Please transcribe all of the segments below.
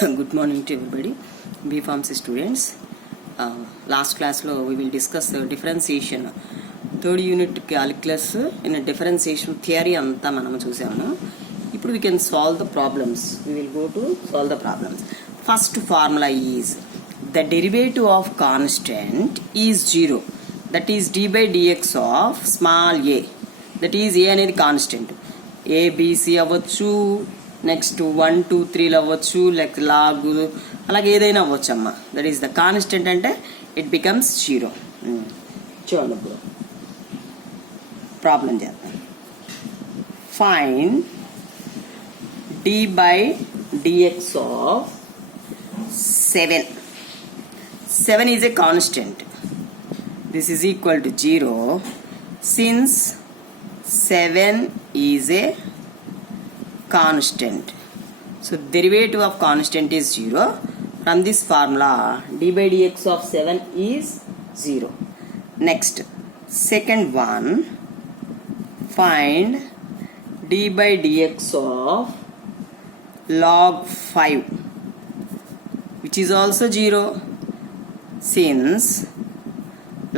Good morning to everybody. B Pharmacy students. Last class we will discuss differentiation. Third unit calculus in a differentiation theory anta manam chusamu. Now we can solve the problems. We will go to solve the problems. First formula is the derivative of constant is 0. That is d by dx of small a. That is a అనేది constant. A, B, C అవ్వచ్చు, నెక్స్ట్ 1 2 3 అవ్వచ్చు, like log అలాగే ఏదైనా అవ్వచ్చు అమ్మ. That is the constant అంటే it becomes 0. చూడండి ఇప్పుడు ప్రాబ్లం చేద్దాం. Find d by dx of 7. 7 is a constant. This is equal to 0 since 7 is a constant. So derivative of constant is 0. From this formula d by dx of 7 is 0. Next, second one, find d by dx of log 5, which is also 0 since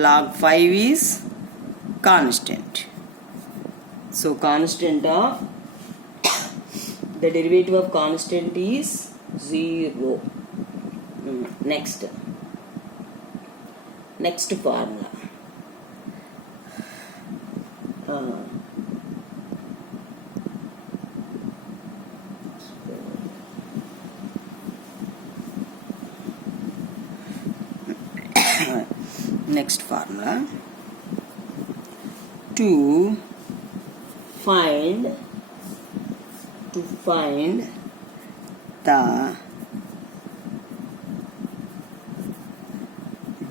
log 5 is constant. So constant of the derivative of constant is 0. Next formula. Next formula to find the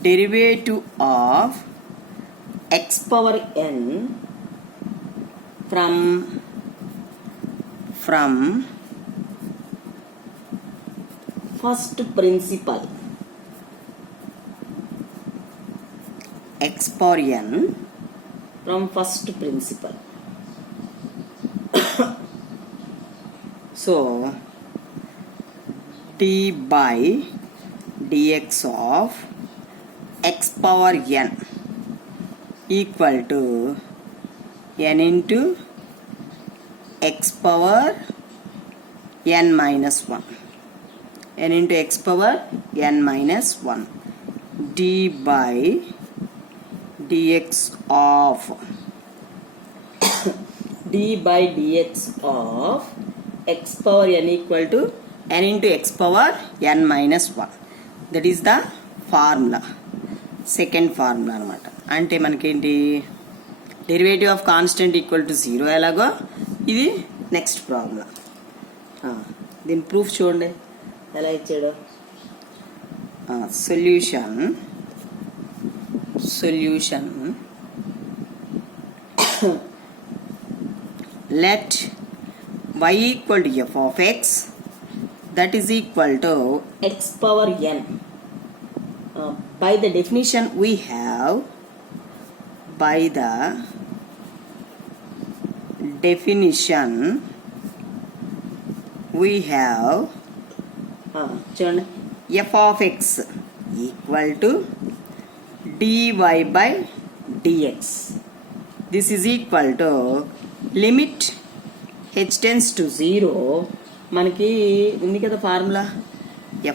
derivative of x power n from first principle. X power n from first principle. So d by dx of x power n equal to n into x power n minus 1. n into x power n minus 1. d by dx of d by dx of x power n equal to n into x power n minus 1. That is the formula. Second formula అనమాట. అంటే మనకేంటి derivative of constant equal to 0 ఎలాగో ఇది next formula. దీని ప్రూఫ్ చూడండి ఎలా ఇచ్చాడో. Solution let y equal to f of x, that is equal to x power n. By the definition we have, f of x equal to dy by dx. This is equal to limit h tends to 0. మనకి ఉంది కదా formula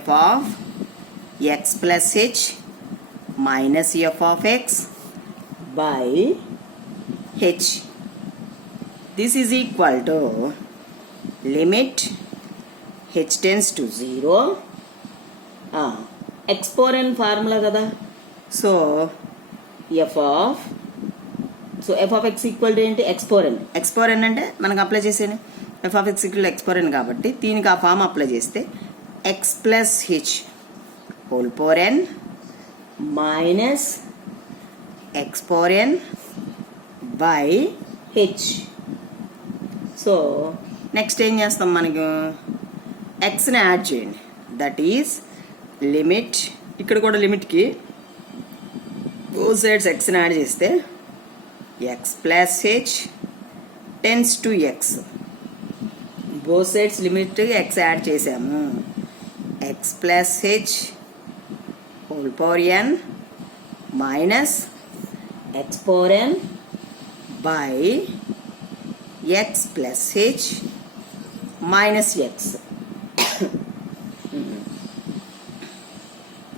f of x plus h minus f of x by h. This is equal to limit h tends to 0. x power n formula కదా. So f of x equal to ఏంటి x power n. x power n అంటే మనకు అప్లై చేసేది f of x equal x power n కాబట్టి దీనికి ఆ form apply చేస్తే x plus h whole power n minus x power n by h. So next ఏం చేస్తాం, మనకు xని యాడ్ చేయండి. దట్ ఈస్ లిమిట్, ఇక్కడ కూడా లిమిట్కి both sides x ని యాడ్ చేస్తే x plus h tends to x. both sides limit x add చేసాము. x plus h whole power n minus x power n by x plus h minus x.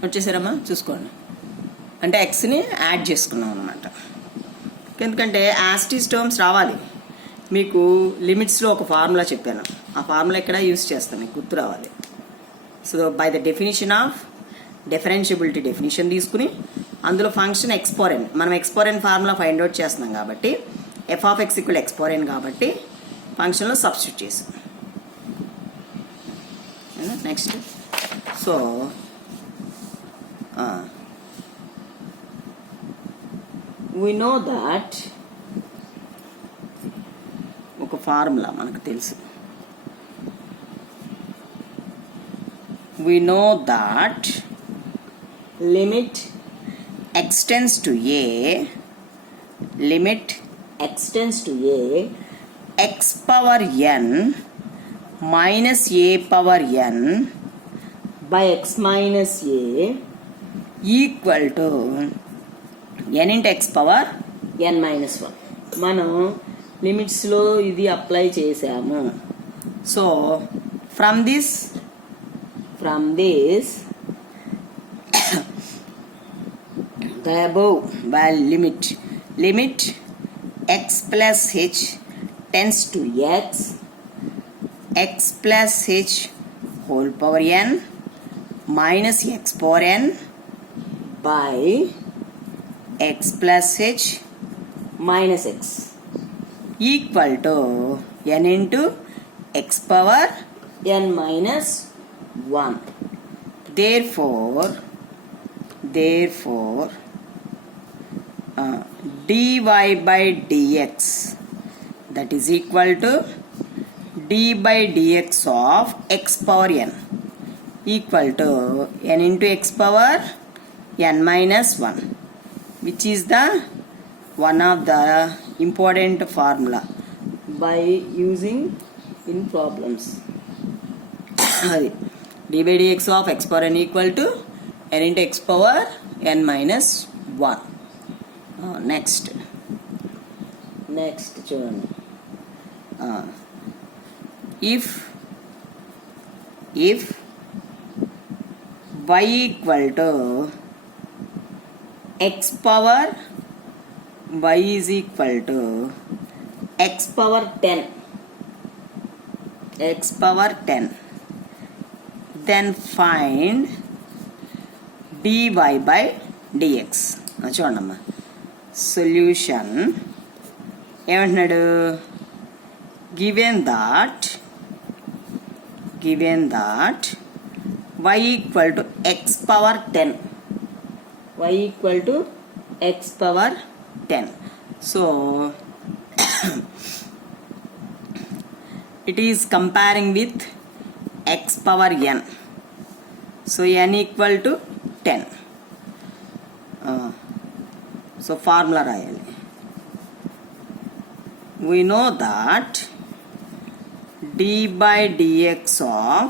వచ్చేసారమ్మా చూసుకోండి. అంటే ఎక్స్ని యాడ్ చేసుకున్నాం అనమాట. ఎందుకంటే యాస్టీస్ టర్మ్స్ రావాలి. మీకు లిమిట్స్లో ఒక ఫార్ములా చెప్పాను, ఆ ఫార్ములా ఇక్కడ యూస్ చేస్తాను, మీకు గుర్తు రావాలి. So by the definition of differentiability definition తీసుకుని అందులో ఫంక్షన్ ఎక్స్ పవర్ ఎన్, మనం X power N formula find out చేస్తున్నాం కాబట్టి F of X equal X power N కాబట్టి ఫంక్షన్లో సబ్స్టిట్యూట్ చేసాం. Next so we know that ఒక ఫార్ములా మనకు తెలుసు. we know that limit extends to a x power n minus a power n by x minus a equal to n into x power n minus 1. మనం లిమిట్స్లో ఇది అప్లై చేసాము. So from this the above value limit x plus h tends to x plus h whole power n minus x power n by x plus h minus x equal to n into x power n minus 1. Therefore dy by dx that is equal to d by dx of x power n equal to n into x power n minus 1, which is the one of the important formula by using in problems. d by dx of x power n equal to n into x power n minus 1. Next చూడండి. if y equal to x power y is equal to x power 10 then find dy by dx. చూడమ్మా సొల్యూషన్ ఏమంటున్నాడు, given that y equal to x power 10 so it is comparing with x power n, so n equal to 10. So formula రాయాలి. we know that d by dx of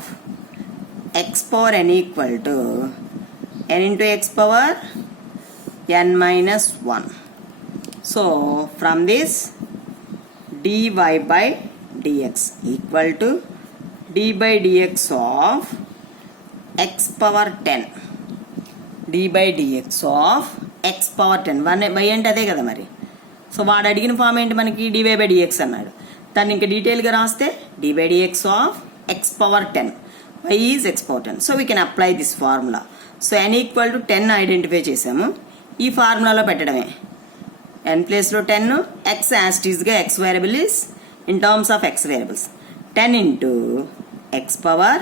x power n equal to n into x power n minus 1. So from this dy by dx equal to d by dx of x power 10 d by dx of x power 10 1 by అంటే అదే కదా మరి. సో వాడు అడిగిన ఫామ్ ఏంటి మనకి, dy by dx అన్నాడు. దాన్ని ఇంకా డీటెయిల్గా రాస్తే d by dx of x power 10 y is x power 10. So we can apply this formula. So n equal to 10 ఐడెంటిఫై చేసాము, ఈ ఫార్ములాలో పెట్టడమే. n ప్లేస్లో 10, x యాస్టీస్గా x variable is in terms of x variables 10 into x power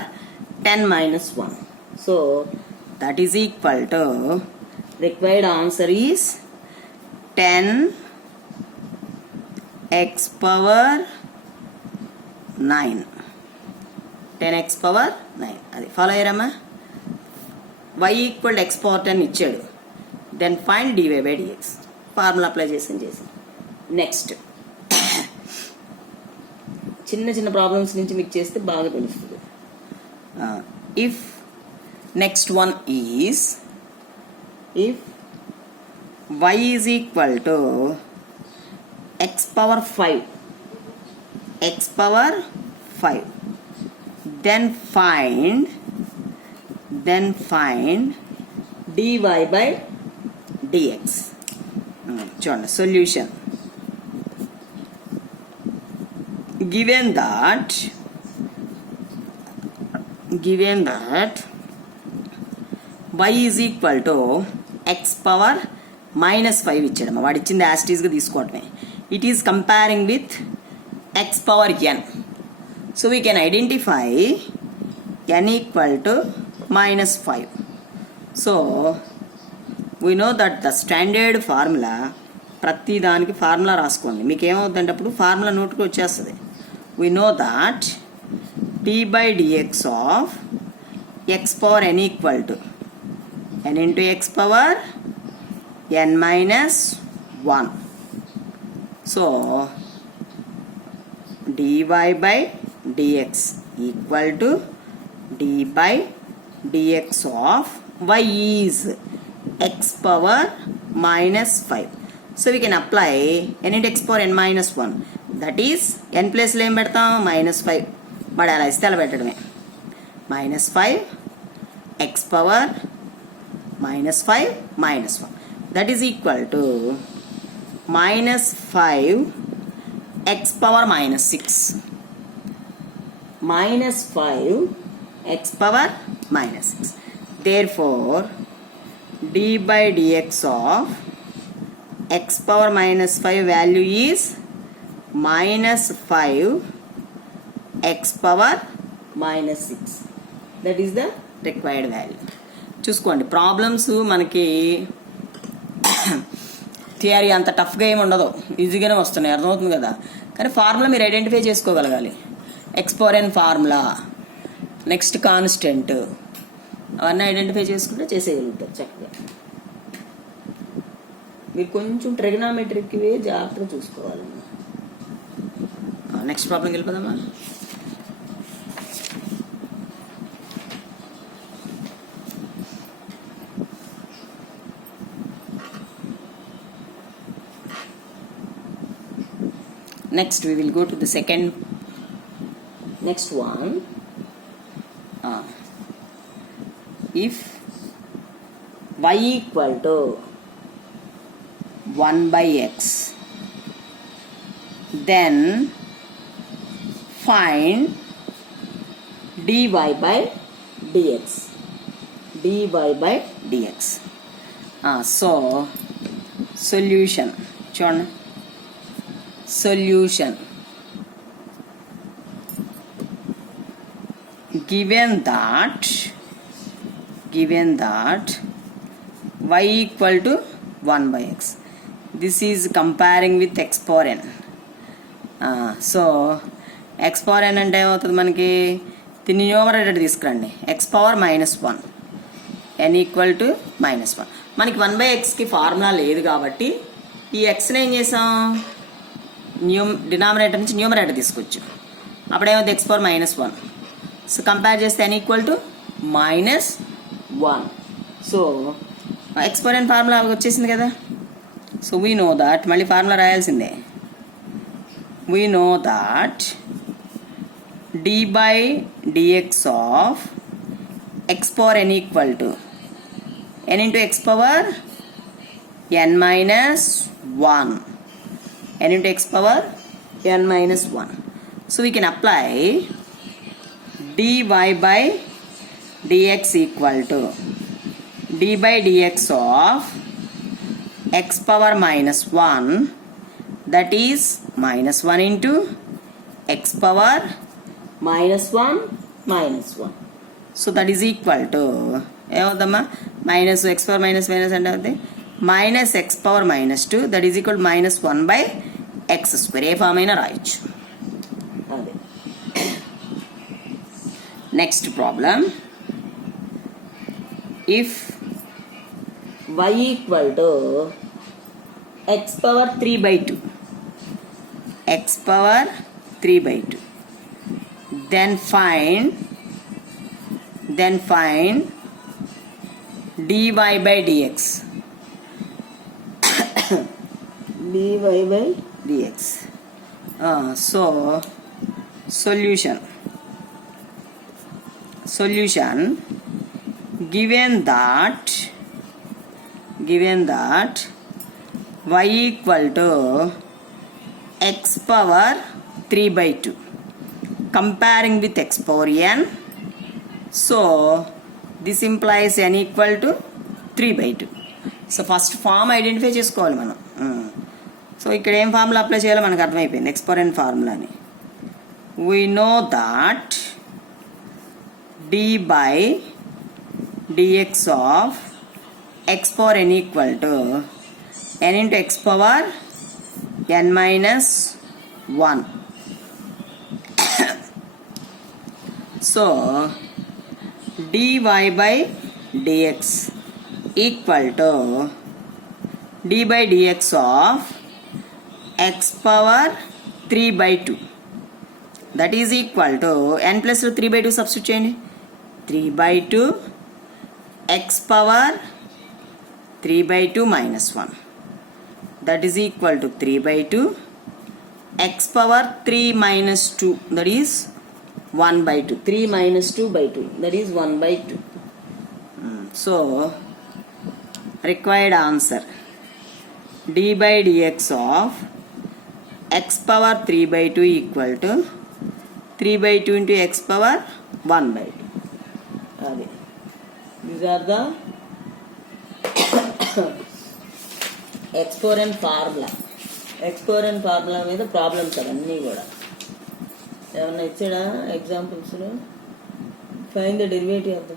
10 minus 1. So that is equal to, required answer is 10 x power 9. 10x power 9. అది follow అయ్యారమ్మా. y equal x power 10 ఇచ్చాడు, then find dy by dx. Formula apply చేసి next చిన్న problems నుంచి మీకు చేస్తే బాగా తెలుస్తుంది. If Next one is if y is equal to x power 5, then find dy by dx. చూడండి solution. Given that y is equal to x power minus 5 ఇచ్చాడమ్మా, వాడు ఇచ్చింది యాస్టీస్గా తీసుకోవటమే. It is comparing with x power n. So we can identify n equal to minus 5. So we know that the standard formula, ప్రతి దానికి ఫార్ములా రాసుకోండి. మీకు ఏమవుతుందంటే అప్పుడు ఫార్ములా నోట్కి వచ్చేస్తుంది. We know that d by dx of x power n equal to n into x power n minus 1. So dy by dx equal to d by dx of y is x power minus 5. So we can apply n into x power n minus 1. That is n ప్లేస్లో ఏం పెడతాం, minus 5. మరి అలా ఇస్తే అలా పెట్టడమే. minus 5 x power minus 5 minus 1. That is equal to minus 5 x power minus 6. minus 5 x power minus 6. Therefore d by dx of x power minus 5 value is minus 5 x power minus 6. That is the required value. చూసుకోండి, ప్రాబ్లమ్స్ మనకి థియరీ అంత టఫ్గా ఏమి ఉండదు, ఈజీగానే వస్తున్నాయి, అర్థమవుతుంది కదా. కానీ ఫార్ములా మీరు ఐడెంటిఫై చేసుకోగలగాలి. X power N formula, next constant, అవన్నీ ఐడెంటిఫై చేసుకుంటే చేసేయగలుగుతారు చక్కగా. మీరు కొంచెం ట్రిగనామెట్రిక్వే జాగ్రత్తగా చూసుకోవాలి. నెక్స్ట్ ప్రాబ్లంకి వెళ్ళిపోదామా. Next we will go to the next one. If y equal to 1 by x, then find dy by dx. So solution, చూడండి, solution. Given that y equal to 1 by x, this is comparing with x power n. So x power n అంటే ఏమవుతుంది మనకి, దీన్ని న్యూమరేటర్ తీసుకురండి, x పవర్ minus 1, n equal to minus 1. మనకి 1 by xకి ఫార్ములా లేదు కాబట్టి ఈ xని ఏం చేసాం, డినామినేటర్ నుంచి న్యూమరేటర్ తీసుకొచ్చు. అప్పుడేమవుతుంది, x పవర్ మైనస్ 1. సో కంపేర్ చేస్తే n equal to minus 1. So x power n formula వచ్చేసింది కదా. సో వీ నో దాట్, మళ్ళీ ఫార్ములా రాయాల్సిందే. We know that d by dx of x power n equal to n into x power n minus 1. n into x power n minus 1. So we can apply dy by dx equal to d by dx of x power minus 1, that is minus 1 into x power minus 1 minus 1. So that is equal to ఏమవుతుందమ్మా, minus x power minus అంటే అవుతుంది minus x power minus 2, that is equal to minus 1 by x square. ఏ form అయినా రాయొచ్చు. అదే next problem. if y equal to x power 3 by 2, then find dy by dx. dy by dx. So solution given that y equal to x power 3 by 2 comparing with x power n, so this implies n equal to 3 by 2. So first form identify చేసుకోవాలి మనం. సో ఇక్కడ ఏం formula apply చేయాలో మనకు అర్థమైపోయింది, exponent ఫార్ములాని. We know that d by dx of x power n equal to n into x power n minus 1. So dy by dx equal to d by dx of x power 3 by 2, that is equal to n plus 3 by 2 substitute చేయండి. 3 by 2 x power 3 by 2 minus 1, that is equal to 3 by 2 x power 3 minus 2, that is 1 by 2. 3 minus 2 by 2, that is 1 by 2. So required answer d by dx of x power 3 by 2 equal to 3 by 2 into x power 1 by 2. Okay. These are the exponent formula. Exponent formula మీద problems అవన్నీ కూడా ఏమన్నా ఇచ్చాడా ఎగ్జాంపుల్స్లో? Find the derivative of the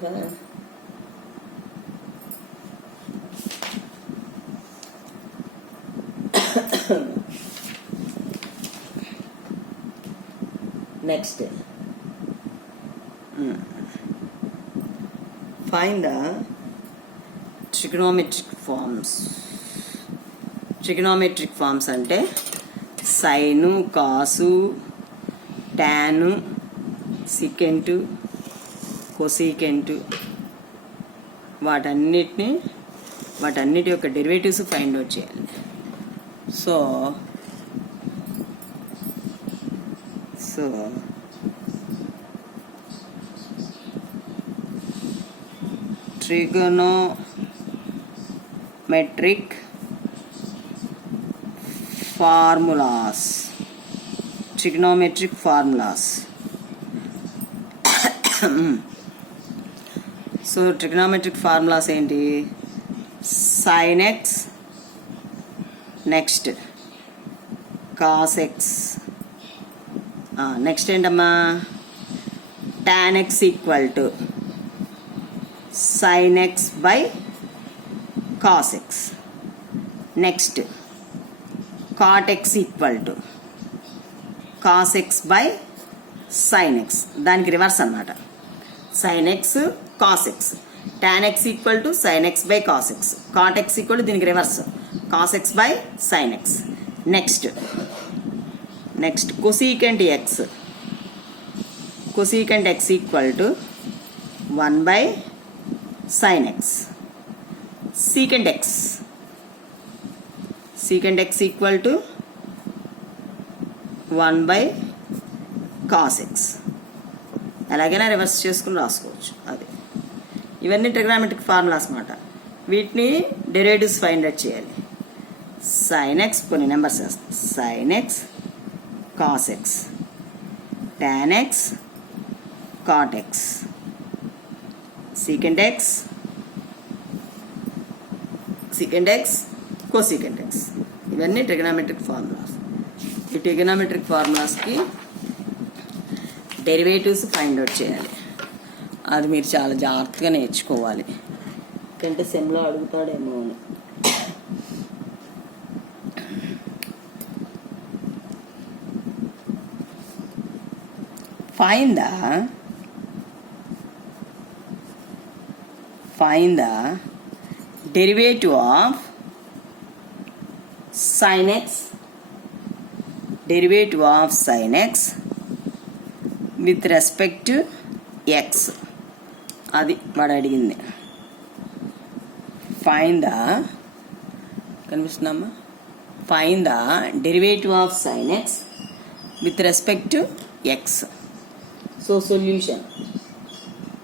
next. Find the trigonometric forms. Trigonometric forms అంటే sine, cos, tan, secant, cosecant, వాటన్నిటి యొక్క derivatives find out చేయాలి. So trigonometric formulas. So trigonometric formulas ఏంటి? sin x, next cos x, next ఏంటమ్మా tan x equal to sin x by cos x, next cot x equal to cos x by sin x, దానికి reverse అన్నమాట. sin x cos x, tan x equal to sin x by cos x, cot x equal to దీనికి reverse cos x by sin x. Next cosecant x equal to 1 by sin x. secant x equal to 1 by cos x. ఎలాగైనా reverse చేసుకుని రాసుకోవచ్చు. అది ఇవన్నీ trigonometric formulas అన్నమాట. వీటిని derivatives find out చేయాలి. sin x కొన్ని నెంబర్స్ వేస్తాం. sin x cos x, tan x cot x, secant x cosecant x. ఇవన్నీ ట్రిగనోమెట్రిక్ ఫార్ములాస్. ఈ ట్రిగనోమెట్రిక్ ఫార్ములాస్కి డెరివేటివ్స్ ఫైండ్ అవుట్ చేయాలి. అది మీరు చాలా జాగ్రత్తగా నేర్చుకోవాలి, ఎందుకంటే సెమ్లో అడుగుతాడేమో అని. Find the derivative of sin x with respect to x. అది వాడు అడిగింది. find the కనిపిస్తుందమ్మా find the derivative of sin x with respect to x. So solution,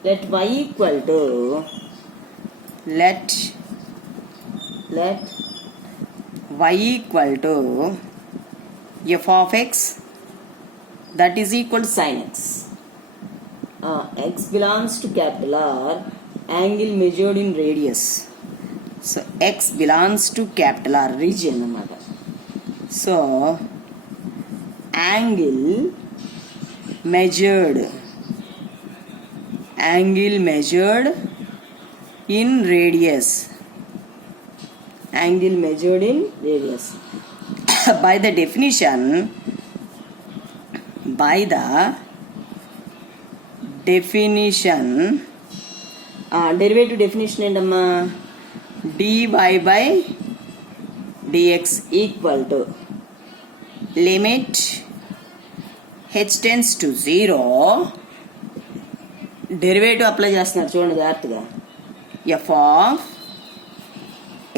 let y equal to let y equal to f of x, that is equal to sin x. X belongs to capital R, angle measured in radius. So x belongs to capital R region anamata. So angle measured in radius, angle measured in radius. By the definition, derivative definition ఏంటమ్మా, dy by dx equal to limit h tends to 0, derivative apply చేస్తున్నారు చూడండి జాగ్రత్తగా, f of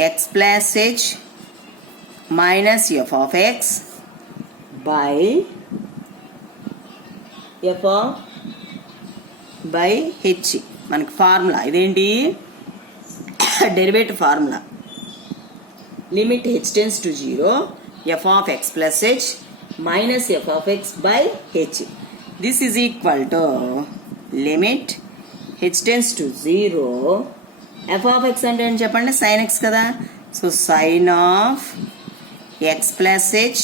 x plus h minus f of x by f of by h. మనకి ఫార్ములా ఇదేంటి, derivative formula, limit h tends to 0 f of x plus h minus f of x by h. This is equal to limit h tends to 0 f of x అంటే ఏంటి చెప్పండి, sin x కదా. సో sin of x plus h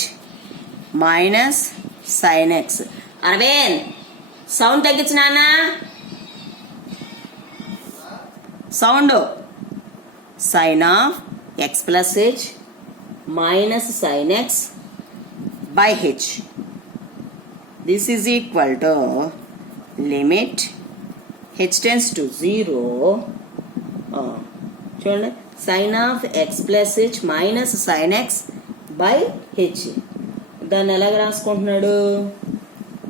minus sin x. Arvind sound తగ్గించు నాన్న, sound. sin of x plus h minus sin x by h. This is equal to limit h tends to 0 చూడండి, sin of x plus h minus sin x by h. దాన్ని ఎలాగ రాసుకుంటున్నాడు,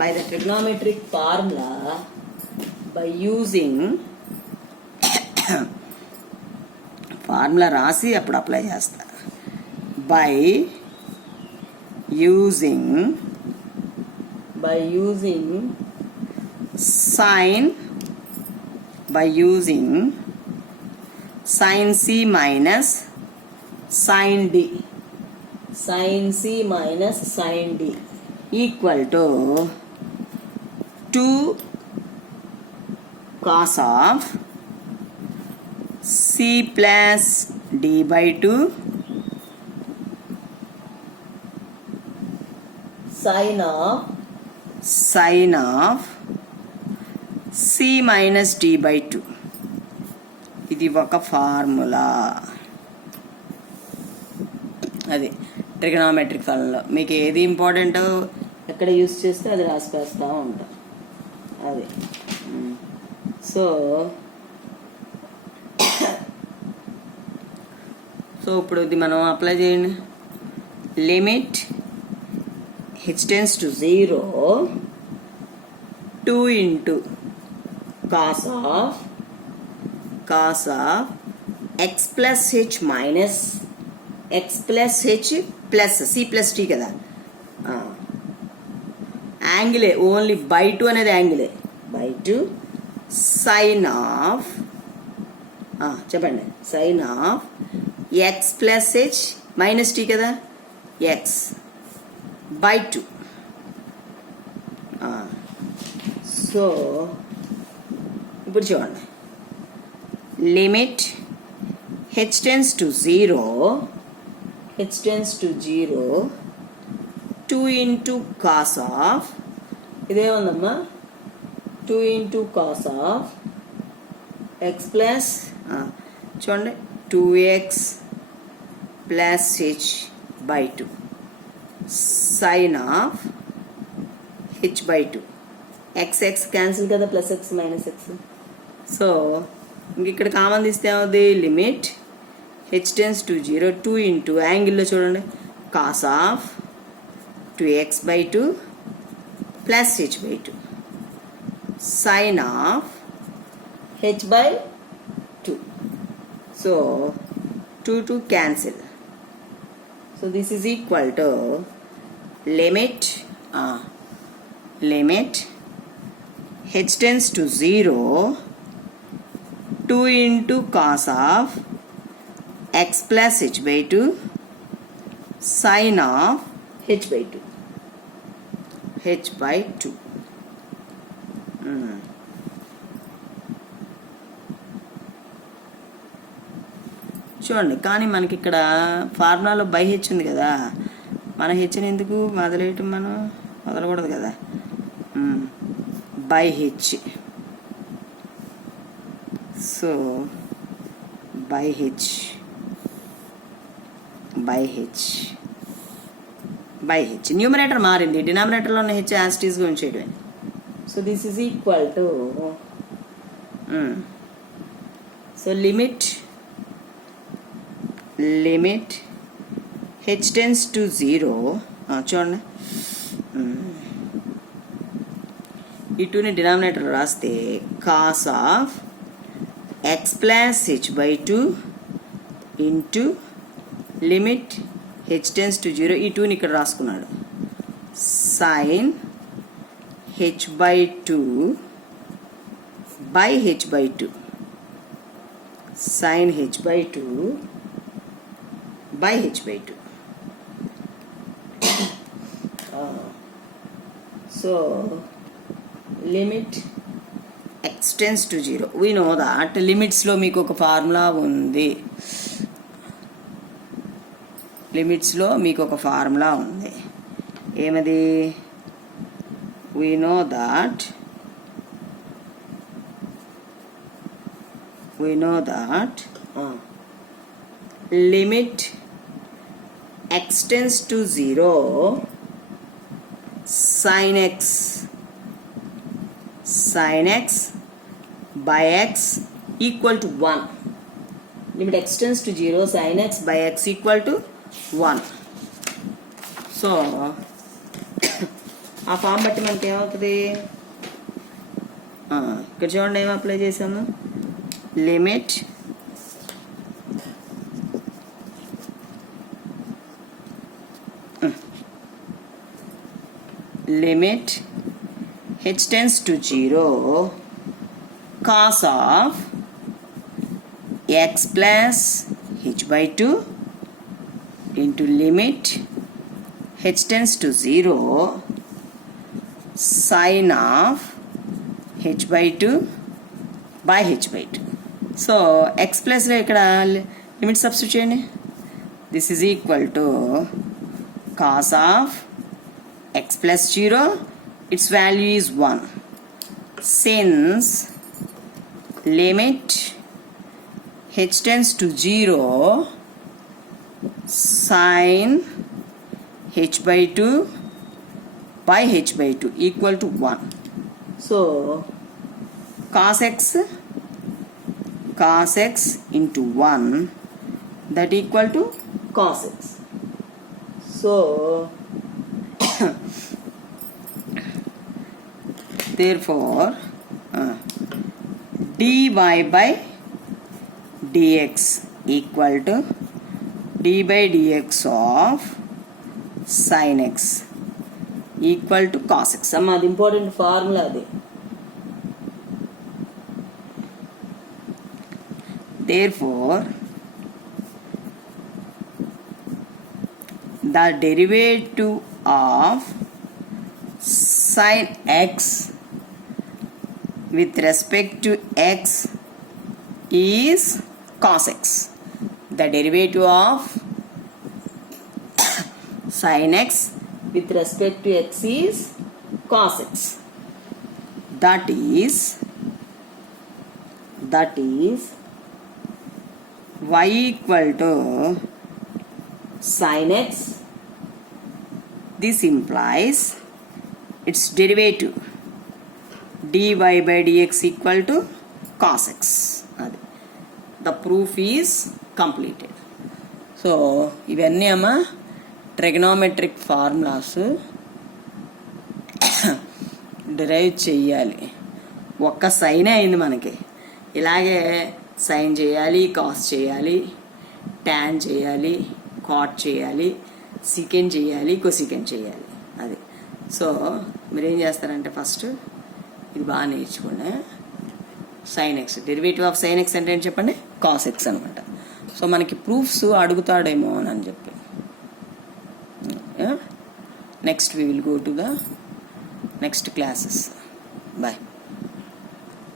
by the trigonometric formula, by using formula రాసి అప్పుడు అప్లై చేస్తా. by using sin c minus sin d, equal to 2 cos of c plus d by 2 sin of c minus d by 2. ఇది ఒక ఫార్ములా, అది trigonometric formula. మీకు ఏది ఇంపార్టెంటో ఎక్కడ యూస్ చేస్తే అది రాసిపేస్తూ ఉంటాం, అది. సో ఇప్పుడు ఇది మనం అప్లై చేయండి. Limit h tends to 0 2 into cos of x plus h minus x plus h plus c plus t కదా, యాంగిలే ఓన్లీ బై 2 అనేది యాంగిలే, బై 2 sin of చెప్పండి, sin of x plus h minus t కదా, x by 2. సో ఇప్పుడు చూడండి, limit h tends to 0 2 into cos of, ఇదే ఉందమ్మా, 2 into cos of x plus చూడండి 2x plus h by 2 sin of h by 2. x cancel కదా, plus x minus x. So ఇంక ఇక్కడ కామన్ తీస్తే ఏమవుతుంది, లిమిట్ h tends to 0 2 into యాంగిల్లో చూడండి cos of 2x by 2 plus h by 2 sin of h by 2. సో 2 cancel. So this is equal to limit h tends to 0 2 into cos of x plus h by 2 sin of h by 2. చూడండి, కానీ మనకి ఇక్కడ ఫార్ములాలో by H ఉంది కదా, మన హెచ్ని ఎందుకు వదలకూడదు కదా. By H, so by H numerator మారింది, డినామినేటర్లో ఉన్న హెచ్ యాస్టీస్గా ఉంచేయడం. So this is equal to so limit h tends to 0 చూడండి, ఈ 2ని డినామినేటర్ రాస్తే cos of X plus H by 2 into limit h tends to 0, ఈ 2ని ఇక్కడ రాసుకున్నాడు, sine h by 2 by h by 2, sin h by 2 by h by 2. So limit x tends to 0. We know that limits లో మీకు ఒక ఫార్ములా ఉంది, ఏమది? we know that limit x tends to 0 sin x by x equal to 1. Limit x tends to 0 sin x by x equal to 1. సో ఆ ఫామ్ బట్టి మనకి ఏమవుతుంది? ఇక్కడ చూడండి, ఏం అప్లై చేసాము, limit h tends to 0 cos of x plus h by 2 into limit h tends to 0 sin of h by 2 by h by 2. So x ప్లస్లో ఇక్కడ లిమిట్ సబ్స్టిట్యూట్ చేయండి. This is equal to cos of x plus 0, its value is 1. Since limit h tends to 0 sin h by 2 by h by 2 equal to 1. So cos x into 1, that equal to cos x. So therefore dy by dx equal to d by dx of sin x equal to cos x. అమ్మా, అది important formula అది. therefore the derivative of sin x with respect to x is cos x. The derivative of sin x with respect to x is cos x. That is y equal to sin x. This implies its derivative dy by dx equal to cos x. The proof is completed. So ఇవన్నీ అమ్మా trigonometric formulas derive చెయ్యాలి. ఒక్క సైనే అయింది మనకి. ఇలాగే సైన్ చేయాలి, కాస్ చేయాలి, ట్యాన్ చేయాలి, కాట్ చేయాలి, సీకెండ్ చేయాలి, కొసీకెండ్ చేయాలి. అది. సో మీరు ఏం చేస్తారంటే ఫస్ట్ ఇది బాగా నేర్చుకోండి. Sine x, derivative of sine x అంటే ఏంటి చెప్పండి? కాస్ ఎక్స్ అనమాట. సో మనకి ప్రూఫ్స్ అడుగుతాడేమో అని చెప్పి. Next we will go to the next classes. Bye.